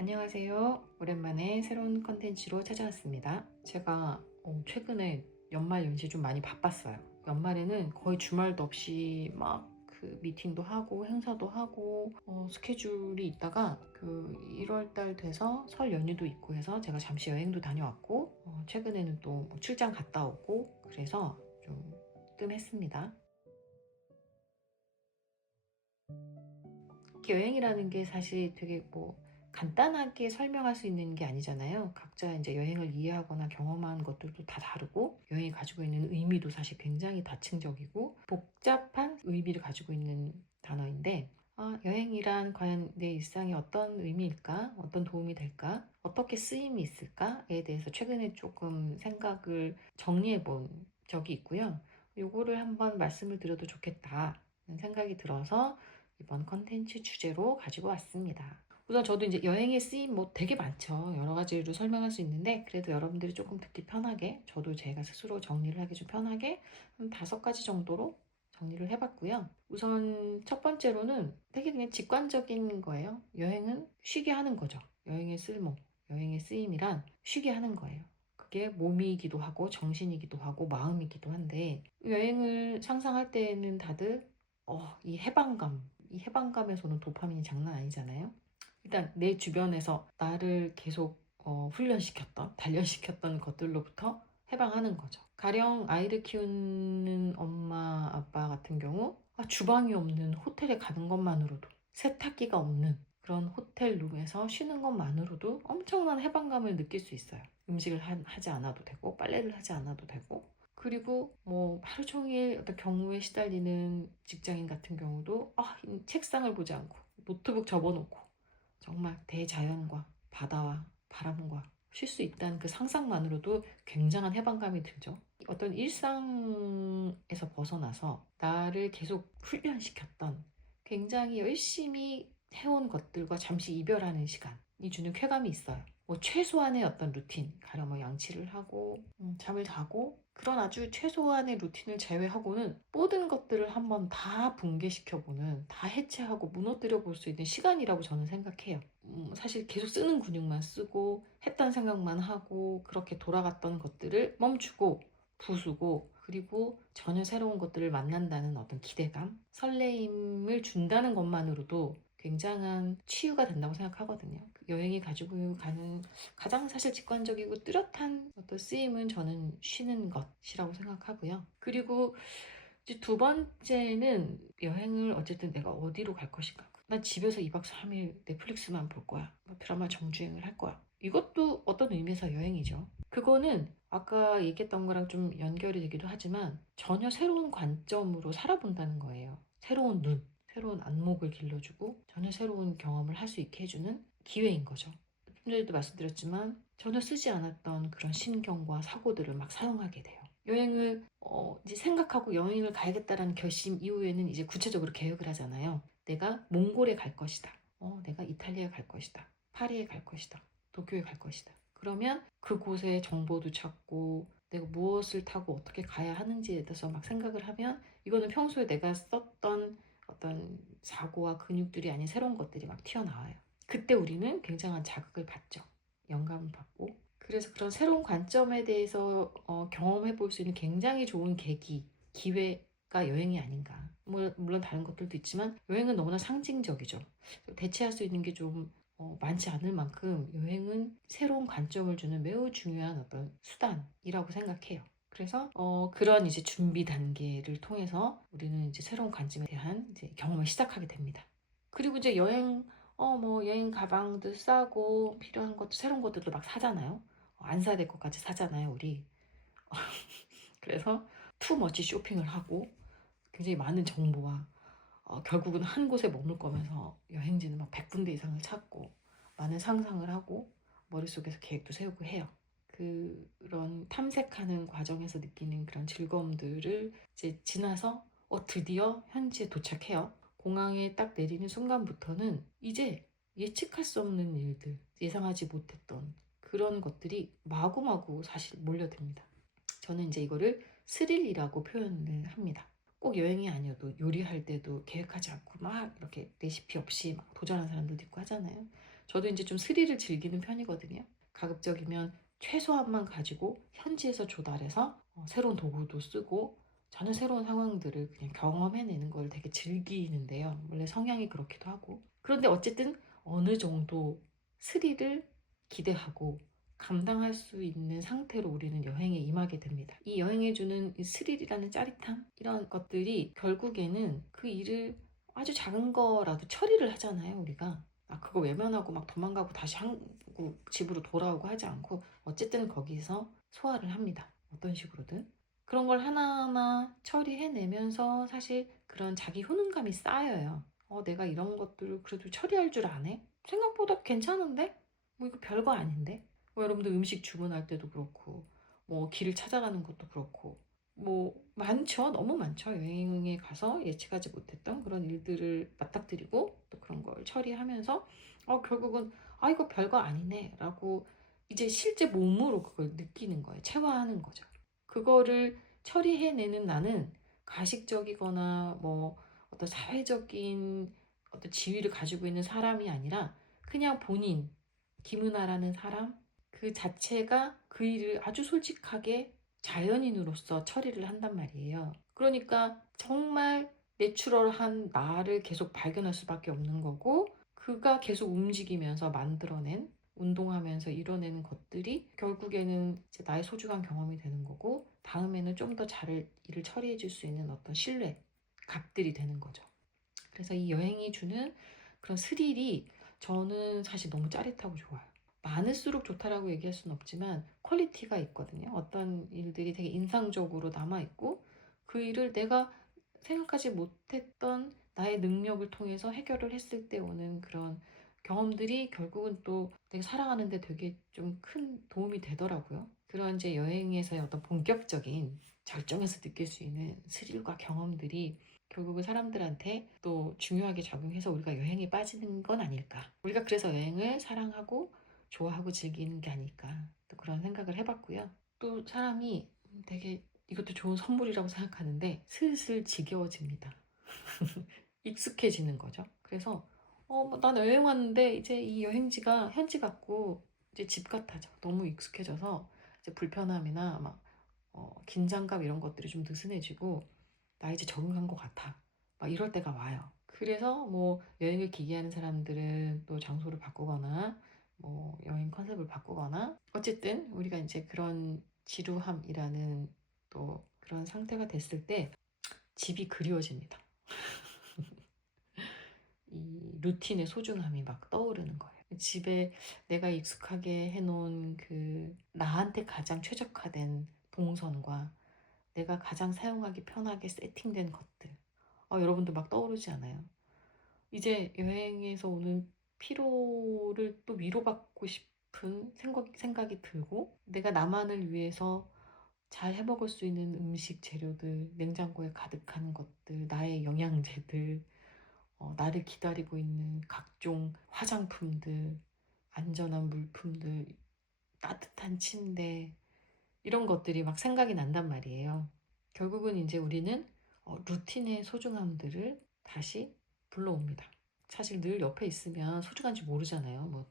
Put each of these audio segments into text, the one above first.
안녕하세요. 오랜만에 새로운 컨텐츠로 찾아왔습니다. 제가 최근에 연말 연시 좀 많이 바빴어요. 연말에는 거의 주말도 없이 막 그 미팅도 하고 행사도 하고 스케줄이 있다가 그 1월 달 돼서 설 연휴도 있고 해서 제가 잠시 여행도 다녀왔고 최근에는 또뭐 출장 갔다 오고 그래서 좀 뜸했습니다. 여행이라는 게 사실 되게 뭐 간단하게 설명할 수 있는 게 아니잖아요. 각자 이제 여행을 이해하거나 경험한 것들도 다 다르고 여행이 가지고 있는 의미도 사실 굉장히 다층적이고 복잡한 의미를 가지고 있는 단어인데 여행이란 과연 내 일상에 어떤 의미일까? 어떤 도움이 될까? 어떻게 쓰임이 있을까?에 대해서 최근에 조금 생각을 정리해 본 적이 있고요. 요거를 한번 말씀을 드려도 좋겠다는 생각이 들어서 이번 컨텐츠 주제로 가지고 왔습니다. 우선 저도 이제 여행의 쓰임 뭐 되게 많죠. 여러 가지로 설명할 수 있는데 그래도 여러분들이 조금 듣기 편하게 저도 제가 스스로 정리를 하기 좀 편하게 한 5가지 정도로 정리를 해봤고요. 우선 첫 번째로는 되게 그냥 직관적인 거예요. 여행은 쉬게 하는 거죠. 여행의 쓸모, 여행의 쓰임이란 쉬게 하는 거예요. 그게 몸이기도 하고 정신이기도 하고 마음이기도 한데 여행을 상상할 때는 다들 이 해방감에서는 도파민이 장난 아니잖아요. 일단 내 주변에서 나를 계속 훈련시켰던, 단련시켰던 것들로부터 해방하는 거죠. 가령 아이를 키우는 엄마, 아빠 같은 경우 주방이 없는 호텔에 가는 것만으로도 세탁기가 없는 그런 호텔 룸에서 쉬는 것만으로도 엄청난 해방감을 느낄 수 있어요. 음식을 하지 않아도 되고 빨래를 하지 않아도 되고 그리고 뭐 하루 종일 어떤 경무에 시달리는 직장인 같은 경우도 이 책상을 보지 않고 노트북 접어놓고 정말 대자연과 바다와 바람과 쉴 수 있다는 그 상상만으로도 굉장한 해방감이 들죠. 어떤 일상에서 벗어나서 나를 계속 훈련시켰던 굉장히 열심히 해온 것들과 잠시 이별하는 시간이 주는 쾌감이 있어요. 뭐 최소한의 어떤 루틴, 가령 뭐 양치를 하고 잠을 자고 그런 아주 최소한의 루틴을 제외하고는 모든 것들을 한번 다 붕괴시켜보는, 다 해체하고 무너뜨려 볼 수 있는 시간이라고 저는 생각해요. 사실 계속 쓰는 근육만 쓰고 했던 생각만 하고 그렇게 돌아갔던 것들을 멈추고 부수고 그리고 전혀 새로운 것들을 만난다는 어떤 기대감, 설레임을 준다는 것만으로도 굉장한 치유가 된다고 생각하거든요. 여행이 가지고 가는 가장 사실 직관적이고 뚜렷한 어떤 쓰임은 저는 쉬는 것이라고 생각하고요. 그리고 이제 두 번째는 여행을 어쨌든 내가 어디로 갈 것인가. 난 집에서 2박 3일 넷플릭스만 볼 거야. 뭐 드라마 정주행을 할 거야. 이것도 어떤 의미에서 여행이죠. 그거는 아까 얘기했던 거랑 좀 연결이 되기도 하지만 전혀 새로운 관점으로 살아본다는 거예요. 새로운 눈, 새로운 안목을 길러주고 전혀 새로운 경험을 할 수 있게 해주는 기회인 거죠. 좀 전에도 말씀드렸지만 전혀 쓰지 않았던 그런 신경과 사고들을 막 사용하게 돼요. 여행을 이제 생각하고 여행을 가야겠다라는 결심 이후에는 이제 구체적으로 계획을 하잖아요. 내가 몽골에 갈 것이다. 내가 이탈리아에 갈 것이다. 파리에 갈 것이다. 도쿄에 갈 것이다. 그러면 그곳의 정보도 찾고 내가 무엇을 타고 어떻게 가야 하는지에 대해서 막 생각을 하면 이거는 평소에 내가 썼던 어떤 사고와 근육들이 아닌 새로운 것들이 막 튀어나와요. 그때 우리는 굉장한 자극을 받죠. 영감을 받고. 그래서 그런 새로운 관점에 대해서 경험해 볼 수 있는 굉장히 좋은 계기, 기회가 여행이 아닌가. 물론 다른 것들도 있지만 여행은 너무나 상징적이죠. 대체할 수 있는 게 좀 많지 않을 만큼 여행은 새로운 관점을 주는 매우 중요한 어떤 수단이라고 생각해요. 그래서 그런 이제 준비 단계를 통해서 우리는 이제 새로운 관점에 대한 이제 경험을 시작하게 됩니다. 그리고 이제 뭐 여행 가방도 싸고 필요한 것도 새로운 것들도 막 사잖아요. 안 사야 될 것까지 사잖아요, 우리. 그래서 투머치 쇼핑을 하고 굉장히 많은 정보와 결국은 한 곳에 머물 거면서 여행지는 막 100군데 이상을 찾고 많은 상상을 하고 머릿속에서 계획도 세우고 해요. 그런 탐색하는 과정에서 느끼는 그런 즐거움들을 이제 지나서 드디어 현지에 도착해요. 공항에 딱 내리는 순간부터는 이제 예측할 수 없는 일들, 예상하지 못했던 그런 것들이 마구마구 사실 몰려듭니다. 저는 이제 이거를 스릴이라고 표현을 합니다. 꼭 여행이 아니어도 요리할 때도 계획하지 않고 막 이렇게 레시피 없이 막 도전하는 사람들도 있고 하잖아요. 저도 이제 좀 스릴을 즐기는 편이거든요. 가급적이면 최소한만 가지고 현지에서 조달해서 새로운 도구도 쓰고 전혀 새로운 상황들을 그냥 경험해내는 걸 되게 즐기는데요. 원래 성향이 그렇기도 하고. 그런데 어쨌든 어느 정도 스릴을 기대하고 감당할 수 있는 상태로 우리는 여행에 임하게 됩니다. 이 여행에 주는 이 스릴이라는 짜릿함, 이런 것들이 결국에는 그 일을 아주 작은 거라도 처리를 하잖아요, 우리가. 그거 외면하고 막 도망가고 다시 한국 집으로 돌아오고 하지 않고 어쨌든 거기서 소화를 합니다. 어떤 식으로든. 그런 걸 하나하나 처리해내면서 사실 그런 자기 효능감이 쌓여요. 내가 이런 것들을 그래도 처리할 줄 아네? 생각보다 괜찮은데? 뭐 이거 별거 아닌데? 여러분들 음식 주문할 때도 그렇고, 뭐 길을 찾아가는 것도 그렇고, 뭐 많죠. 너무 많죠. 여행에 가서 예측하지 못했던 그런 일들을 맞닥뜨리고 또 그런 걸 처리하면서 결국은 이거 별거 아니네 라고 이제 실제 몸으로 그걸 느끼는 거예요. 체화하는 거죠. 그거를 처리해내는 나는 가식적이거나 뭐 어떤 사회적인 어떤 지위를 가지고 있는 사람이 아니라 그냥 본인, 김은아라는 사람 그 자체가 그 일을 아주 솔직하게 자연인으로서 처리를 한단 말이에요. 그러니까 정말 내추럴한 나를 계속 발견할 수밖에 없는 거고, 그가 계속 움직이면서 만들어낸, 운동하면서 이뤄내는 것들이 결국에는 이제 나의 소중한 경험이 되는 거고, 다음에는 좀 더 잘 일을 처리해 줄 수 있는 어떤 신뢰, 값들이 되는 거죠. 그래서 이 여행이 주는 그런 스릴이 저는 사실 너무 짜릿하고 좋아요. 많을수록 좋다라고 얘기할 수는 없지만 퀄리티가 있거든요. 어떤 일들이 되게 인상적으로 남아있고 그 일을 내가 생각하지 못했던 나의 능력을 통해서 해결을 했을 때 오는 그런 경험들이 결국은 또 내가 살아가는데 되게 좀 큰 도움이 되더라고요. 그런 이제 여행에서의 어떤 본격적인 절정에서 느낄 수 있는 스릴과 경험들이 결국은 사람들한테 또 중요하게 작용해서 우리가 여행에 빠지는 건 아닐까. 우리가 그래서 여행을 사랑하고 좋아하고 즐기는 게 아닐까. 또 그런 생각을 해봤고요. 또 사람이 되게 이것도 좋은 선물이라고 생각하는데 슬슬 지겨워집니다. 익숙해지는 거죠. 그래서 난 여행 왔는데 이제 이 여행지가 현지 같고 이제 집 같아져. 너무 익숙해져서 이제 불편함이나 막 긴장감 이런 것들이 좀 느슨해지고 나 이제 적응한 것 같아. 막 이럴 때가 와요. 그래서 뭐 여행을 기기하는 사람들은 또 장소를 바꾸거나 뭐 여행 컨셉을 바꾸거나 어쨌든 우리가 이제 그런 지루함이라는 또 그런 상태가 됐을 때 집이 그리워집니다. 이 루틴의 소중함이 막 떠오르는 거예요. 집에 내가 익숙하게 해놓은 그 나한테 가장 최적화된 동선과 내가 가장 사용하기 편하게 세팅된 것들. 여러분들 막 떠오르지 않아요? 이제 여행에서 오는 피로를 또 위로받고 싶은 생각이 들고 내가 나만을 위해서 잘 해먹을 수 있는 음식 재료들, 냉장고에 가득한 것들, 나의 영양제들, 나를 기다리고 있는 각종 화장품들, 안전한 물품들, 따뜻한 침대, 이런 것들이 막 생각이 난단 말이에요. 결국은 이제 우리는 루틴의 소중함들을 다시 불러옵니다. 사실 늘 옆에 있으면 소중한지 모르잖아요. 뭐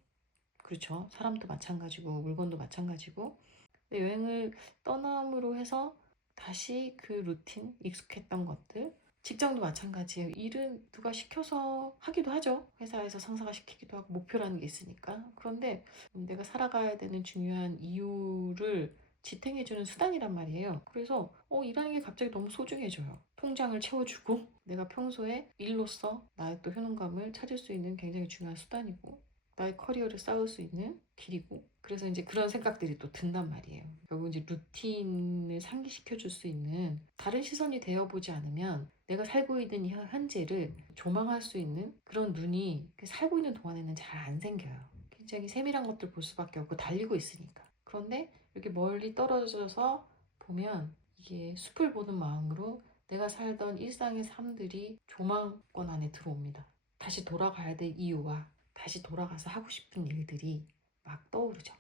그렇죠. 사람도 마찬가지고 물건도 마찬가지고. 근데 여행을 떠남으로 해서 다시 그 루틴, 익숙했던 것들, 직장도 마찬가지예요. 일은 누가 시켜서 하기도 하죠. 회사에서 상사가 시키기도 하고 목표라는 게 있으니까. 그런데 내가 살아가야 되는 중요한 이유를 지탱해주는 수단이란 말이에요. 그래서 일하는 게 갑자기 너무 소중해져요. 통장을 채워주고 내가 평소에 일로서 나의 또 효능감을 찾을 수 있는 굉장히 중요한 수단이고 나의 커리어를 쌓을 수 있는 길이고 그래서 이제 그런 생각들이 또 든단 말이에요. 결국 이제 루틴을 상기시켜 줄 수 있는 다른 시선이 되어보지 않으면 내가 살고 있는 이 현재를 조망할 수 있는 그런 눈이 살고 있는 동안에는 잘 안 생겨요. 굉장히 세밀한 것들 볼 수밖에 없고 달리고 있으니까. 그런데 이렇게 멀리 떨어져서 보면 이게 숲을 보는 마음으로 내가 살던 일상의 삶들이 조망권 안에 들어옵니다. 다시 돌아가야 될 이유와 다시 돌아가서 하고 싶은 일들이 막 떠오르죠.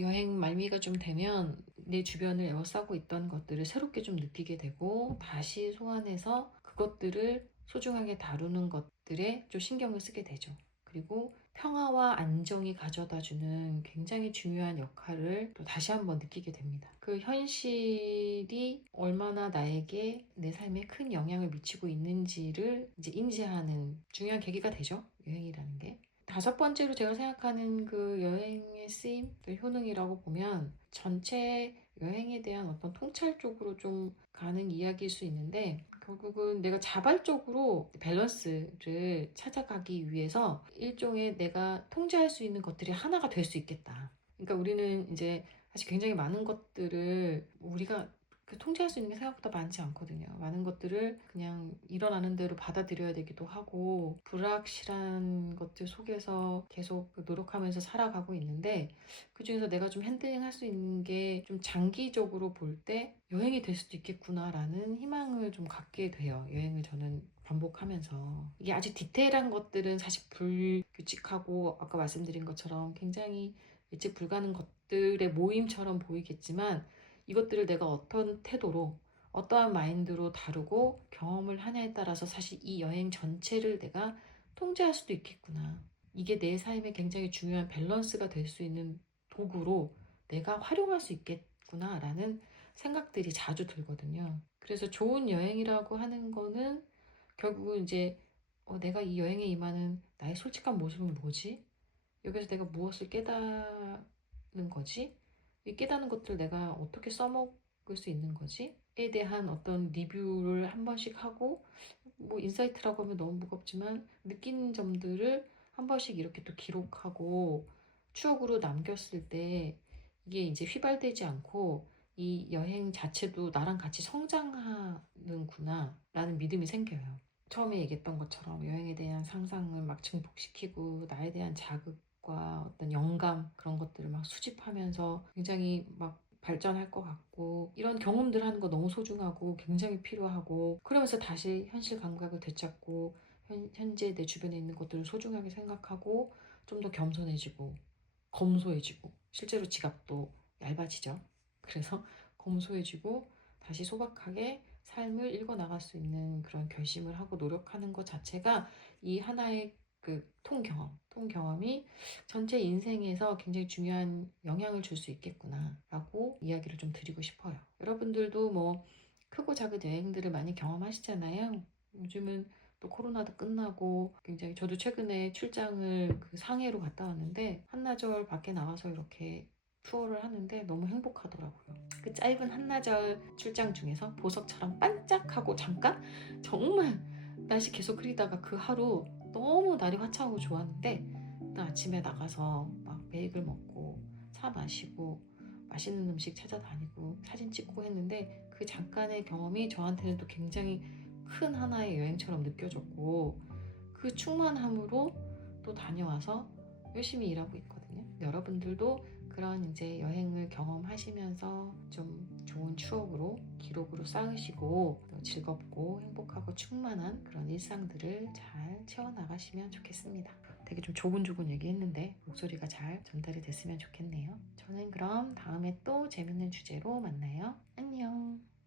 여행 말미가 좀 되면 내 주변을 에워싸고 있던 것들을 새롭게 좀 느끼게 되고 다시 소환해서 그것들을 소중하게 다루는 것들에 좀 신경을 쓰게 되죠. 그리고 평화와 안정이 가져다주는 굉장히 중요한 역할을 또 다시 한번 느끼게 됩니다. 그 현실이 얼마나 나에게 내 삶에 큰 영향을 미치고 있는지를 이제 인지하는 중요한 계기가 되죠. 여행이라는 게. 다섯 번째로 제가 생각하는 그 여행의 쓰임, 효능이라고 보면 전체 여행에 대한 어떤 통찰 쪽으로 좀 가는 이야기일 수 있는데, 결국은 내가 자발적으로 밸런스를 찾아가기 위해서 일종의 내가 통제할 수 있는 것들이 하나가 될 수 있겠다. 그러니까 우리는 이제 사실 굉장히 많은 것들을 우리가 통제할 수 있는 게 생각보다 많지 않거든요. 많은 것들을 그냥 일어나는 대로 받아들여야 되기도 하고, 불확실한 것들 속에서 계속 노력하면서 살아가고 있는데, 그 중에서 내가 좀 핸들링 할 수 있는 게 좀 장기적으로 볼 때 여행이 될 수도 있겠구나라는 희망을 좀 갖게 돼요. 여행을 저는 반복하면서. 이게 아주 디테일한 것들은 사실 불규칙하고 아까 말씀드린 것처럼 굉장히 예측 불가능 것들의 모임처럼 보이겠지만, 이것들을 내가 어떤 태도로, 어떠한 마인드로 다루고 경험을 하냐에 따라서 사실 이 여행 전체를 내가 통제할 수도 있겠구나. 이게 내 삶에 굉장히 중요한 밸런스가 될 수 있는 도구로 내가 활용할 수 있겠구나라는 생각들이 자주 들거든요. 그래서 좋은 여행이라고 하는 거는 결국은 이제 내가 이 여행에 임하는 나의 솔직한 모습은 뭐지? 여기서 내가 무엇을 깨닫는 거지? 이 깨닫는 것들 내가 어떻게 써먹을 수 있는 거지? 에 대한 어떤 리뷰를 한 번씩 하고, 뭐 인사이트라고 하면 너무 무겁지만 느낀 점들을 한 번씩 이렇게 또 기록하고 추억으로 남겼을 때 이게 이제 휘발되지 않고 이 여행 자체도 나랑 같이 성장하는구나 라는 믿음이 생겨요. 처음에 얘기했던 것처럼 여행에 대한 상상을 막 증폭시키고 나에 대한 자극과 어떤 영감 그런 것들을 막 수집하면서 굉장히 막 발전할 것 같고, 이런 경험들 하는 거 너무 소중하고 굉장히 필요하고, 그러면서 다시 현실 감각을 되찾고 현재 내 주변에 있는 것들을 소중하게 생각하고 좀 더 겸손해지고 검소해지고, 실제로 지갑도 얇아지죠. 그래서 검소해지고 다시 소박하게 삶을 읽어나갈 수 있는 그런 결심을 하고 노력하는 것 자체가 이 하나의 그 통경험이 전체 인생에서 굉장히 중요한 영향을 줄 수 있겠구나라고 이야기를 좀 드리고 싶어요. 여러분들도 뭐 크고 작은 여행들을 많이 경험하시잖아요. 요즘은 또 코로나도 끝나고 굉장히, 저도 최근에 출장을 그 상해로 갔다 왔는데 한나절 밖에 나가서 이렇게 투어를 하는데 너무 행복하더라고요. 그 짧은 한나절 출장 중에서 보석처럼 반짝하고 잠깐 정말 날씨 계속 흐리다가 그 하루 너무 날이 화창하고 좋았는데, 또 아침에 나가서 막 베이글 먹고 차 마시고 맛있는 음식 찾아다니고 사진 찍고 했는데, 그 잠깐의 경험이 저한테는 또 굉장히 큰 하나의 여행처럼 느껴졌고, 그 충만함으로 또 다녀와서 열심히 일하고 있거든요. 여러분들도 그런 이제 여행을 경험하시면서 좀 좋은 추억으로 기록으로 쌓으시고 또 즐겁고 행복하고 충만한 그런 일상들을 잘 채워나가시면 좋겠습니다. 되게 좀 조곤조곤 얘기했는데 목소리가 잘 전달이 됐으면 좋겠네요. 저는 그럼 다음에 또 재밌는 주제로 만나요. 안녕.